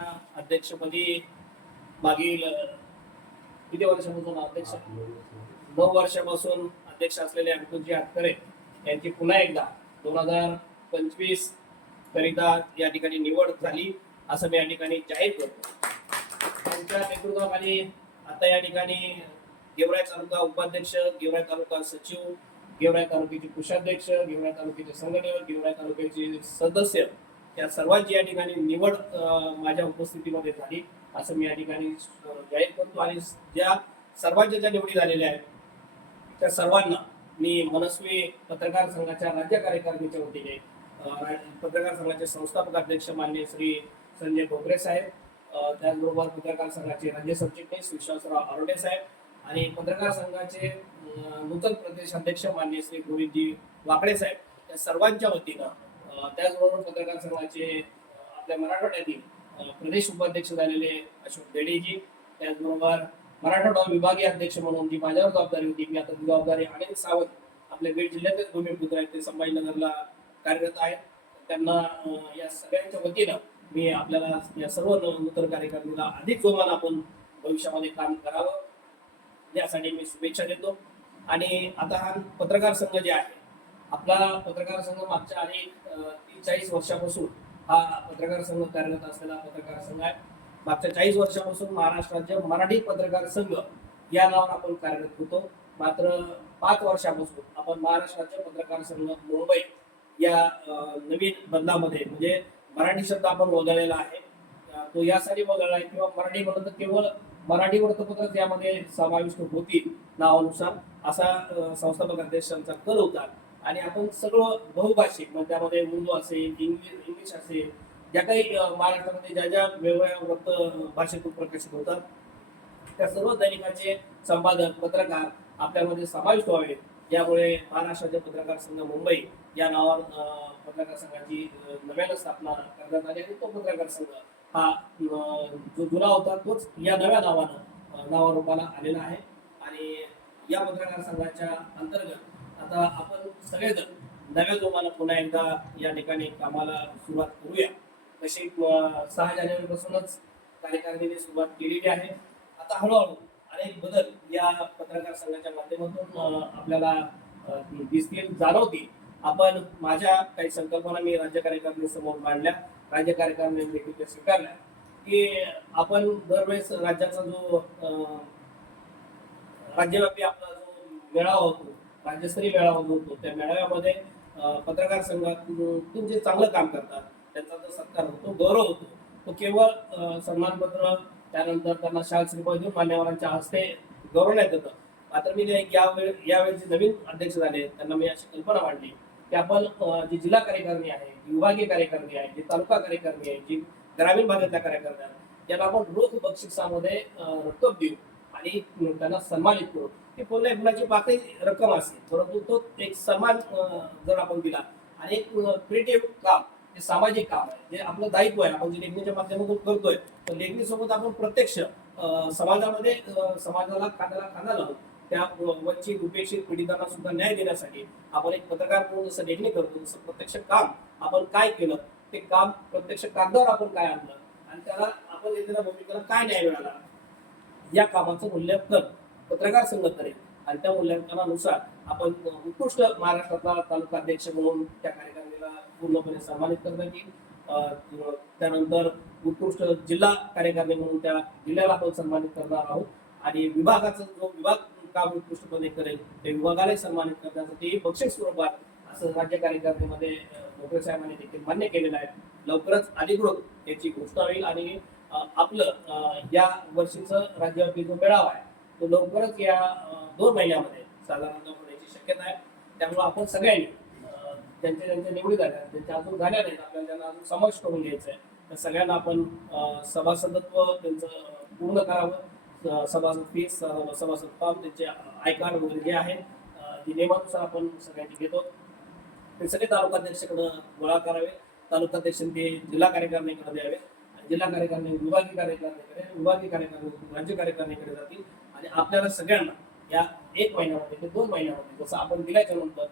अध्यक्षपदी मागील किती वर्षापासून अध्यक्ष? नऊ वर्षापासून अध्यक्ष असलेले अंकुजी आटकरे यांची पुन्हा एकदा दोन हजार पंचवीस करिता या ठिकाणी निवड झाली असं मी या ठिकाणी जाहीर करतो. त्यांच्या नेतृत्वाखाली आता या ठिकाणी गेवराय तालुका उपाध्यक्ष गेवराय तालुका सचिव गेवराय तालुक्याचे कोषाध्यक्ष गेवराय तालुक्याचे संघटक गेवराय तालुक्याचे सदस्य या सर्वांची या ठिकाणी निवड माझ्या उपस्थितीमध्ये झाली. असं मी या ठिकाणी जाहीर करतो. आणि ज्या सर्वांच्या ज्या निवडी झालेल्या आहेत त्या सर्वांना मी मनस्वी पत्रकार संघाच्या राज्य कार्यकारिणीच्या वतीने पत्रकार संघाचे संस्थापक अध्यक्ष मान्य श्री संजय भोगरे साहेब त्याचबरोबर पत्रकार संघाचे राज्य सरचिटणीस विश्वासराव आरोडे साहेब आणि पत्रकार संघाचे नूतन प्रदेश अध्यक्ष मान्य श्री गोविंदजी वाकडे साहेब या सर्वांच्या वतीनं त्याचबरोबर पत्रकार संघाचे आपल्या मराठवाड्यातील प्रदेश उपाध्यक्ष झालेले अशोक बेडेजी त्याचबरोबर मराठवाडा विभागीय अध्यक्ष म्हणून जी माझ्यावर जबाबदारी होती मी आता ती जबाबदारी अनिल सावंत आपल्या बीड जिल्ह्यातच भूमिपुत्र आहेत ते संभाजीनगरला कार्यरत आहेत. त्यांना या सगळ्यांच्या वतीनं मी आपल्याला या सर्व नूतन कार्यकर्त्यांना अधिक जोमानं आपण भविष्यामध्ये काम करावं यासाठी मी शुभेच्छा देतो. आणि आता हा पत्रकार संघ जे आहे आपला पत्रकार संघ मागच्या अनेक तीन चाळीस वर्षापासून हा पत्रकार संघ कार्यरत असलेला पत्रकार संघ आहे. मागच्या चाळीस वर्षापासून महाराष्ट्र राज्य मराठी पत्रकार संघ या नावावर आपण कार्यरत होतो. मात्र पाच वर्षापासून आपण महाराष्ट्र राज्य पत्रकार संघ मुंबई या नवीन बदलामध्ये म्हणजे मराठी शब्द आपण वगळलेला आहे. तो यासाठी वगळला आहे किंवा मराठी पर्यंत केवळ मराठी वृत्तपत्र यामध्ये समाविष्ट होतील नावानुसार असा संस्थापक अध्यक्षांचा कल होता. आणि आपण सगळं बहुभाषिक म्हणजे त्यामध्ये उर्दू असेल इंग्लिश इंग्लिश असेल ज्या काही महाराष्ट्रामध्ये ज्या ज्या वेगवेगळ्या वृत्त भाषेतून प्रकाशित होतात त्या सर्व दैनिकाचे संपादक पत्रकार आपल्यामध्ये समाविष्ट व्हावेत. यामुळे महाराष्ट्राचे पत्रकार संघ मुंबई या नावावर अं, पत्रकार संघाची नव्यानं स्थापना करण्यात आली आणि तो पत्रकार संघ हा जो जुना होता तोच या नव्या नावानं नावारूपाला आलेला आहे. आणि या पत्रकार संघाच्या अंतर्गत आता आपण सगळेजण नव्या जोमानं पुन्हा एकदा या ठिकाणी कामाला सुरुवात करूया. तशी सहा जानेवारीपासूनच कार्यकारिणीने सुरुवात केलेली आहे. आता हळूहळू अनेक बदल या पत्रकार संघाच्या माध्यमातून आपल्याला दिसतील जाणवतील. आपण माझ्या काही संकल्पना मी राज्य कार्यकारिणी समोर मांडल्या राज्य कार्यकारिणी देखील त्या स्वीकारल्या की आपण दरवेळेस राज्याचा जो राज्यव्यापी आपला जो मेळावा होतो राज्यस्तरीय मेळावा जो होतो. त्या मेळाव्यामध्ये पत्रकार संघातून जे चांगलं काम करतात त्यांचा जो सत्कार होतो गौरव होतो. तो केवळ सन्मानपत्र त्यानंतर त्यांना शाल श्रीपद देऊन मान्यवरांच्या हस्ते गौरवण्यात येतं. मात्र मी यावेळी यावेळी जे नवीन अध्यक्ष झाले त्यांना मी अशी कल्पना मांडली की आपण जी जिल्हा कार्यकारिणी आहे जी विभागीय कार्यकारिणी आहे जी तालुका कार्यकारिणी आहे जी ग्रामीण भागातल्या कार्यकारिणी आहे याला आपण रोख बक्षिसामध्ये रक्कम देऊ आणि त्यांना सन्मानित करू. ती पुन्हा मुलाची बाकी रक्कम असेल परंतु तो एक सन्मान जर आपण दिला आणि एक क्रिएटिव्ह काम हे सामाजिक काम आहे जे आपलं दायित्व आहे आपण जे लेखणीच्या माध्यमातून करतोय तर लेखणीसोबत आपण प्रत्यक्ष समाजामध्ये समाजाला खांद्याला खांदा लावून त्या वंचित उपेक्षित पीडितांना सुद्धा न्याय देण्यासाठी आपण एक पत्रकार म्हणून जसं लेखणी करतो तसं प्रत्यक्ष काम आपण काय केलं ते काम प्रत्यक्ष कागदावर आपण काय आणलं आणि त्याला आपण दिलेल्या भूमिकेला काय न्याय मिळाला या कामाचं मूल्यांकन पत्रकार संघ करेल आणि त्या मूल्यांकनानुसार आपण उत्कृष्ट महाराष्ट्रातला तालुका अध्यक्ष म्हणून त्या कार्यकारिणीला पूर्णपणे सन्मानित करण्यात येईल. त्यानंतर उत्कृष्ट जिल्हा कार्यकारिणी म्हणून त्या जिल्ह्याला आपण सन्मानित करणार आहोत. आणि विभागाचा जो विभाग काम उत्कृष्टपणे करेल ते विभागालाही सन्मानित करण्यासाठी बक्षीस स्वरूपात असं राज्य कार्यकारिणीमध्ये अं, साहेबांनी देखील मान्य केलेलं आहे. लवकरच अधिकृत याची घोषणा होईल आणि आपलं या वर्षीचं राज्यव्यापी जो मेळावा आहे तो लवकरच या दोन महिन्यामध्ये साधारणतः होण्याची शक्यता आहे. त्यामुळे आपण सगळ्यांनी अं, ज्यांच्या ज्यांच्या निवडी झाल्या ज्यांच्या अजून झाल्या नाहीत आपल्याला त्यांना अजून समावेश करून घ्यायचं आहे तर सगळ्यांना आपण सभासदत्व त्यांचं पूर्ण करावं. सभासद फीस सभासद फॉर्म त्यांचे आयकार वगैरे जे आहे अं, नियमानुसार आपण सगळ्यांची घेतो. ते सगळे तालुकाध्यक्षकडे गोळा करावे. तालुकाध्यक्षांनी ते जिल्हा कार्यकारिणीकडे द्यावे. आणि जिल्हा कार्यकारिणी विभागीय कार्यकारिणीकडे विभागीय कार्यकारिणी राज्य कार्यकारिणीकडे जातील. आणि आपल्याला सगळ्यांना या एक महिन्यामध्ये ते दोन महिन्यामध्ये जसं आपण दिल्याच्या नंतर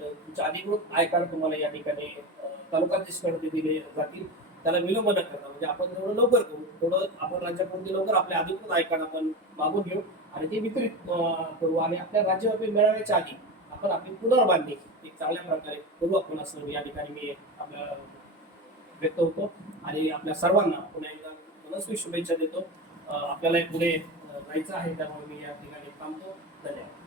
तुमच्या अधिकृत आय कार्ड तुम्हाला या ठिकाणी अं, तालुकाध्यक्षकडे दिले जातील. त्याला विलंब न करता म्हणजे आपण जेवढं लवकर करू तेवढं आपण राज्यापुरती लवकर आपल्या अधिकृत आयकार आपण मागून घेऊ आणि ते वितरित करू. आणि आपल्या राज्यव्यापी मेळाव्याच्या आधी आपण आपली पुनर्बांधणी एक चांगल्या प्रकारे करू. आपण असं या ठिकाणी मी आपल्या व्यक्त होतो. आणि आपल्या सर्वांना पुन्हा एकदा मनस्वी शुभेच्छा देतो. आपल्याला पुढे अं, जायचं आहे त्यामुळे मी या ठिकाणी थांबतो. धन्यवाद.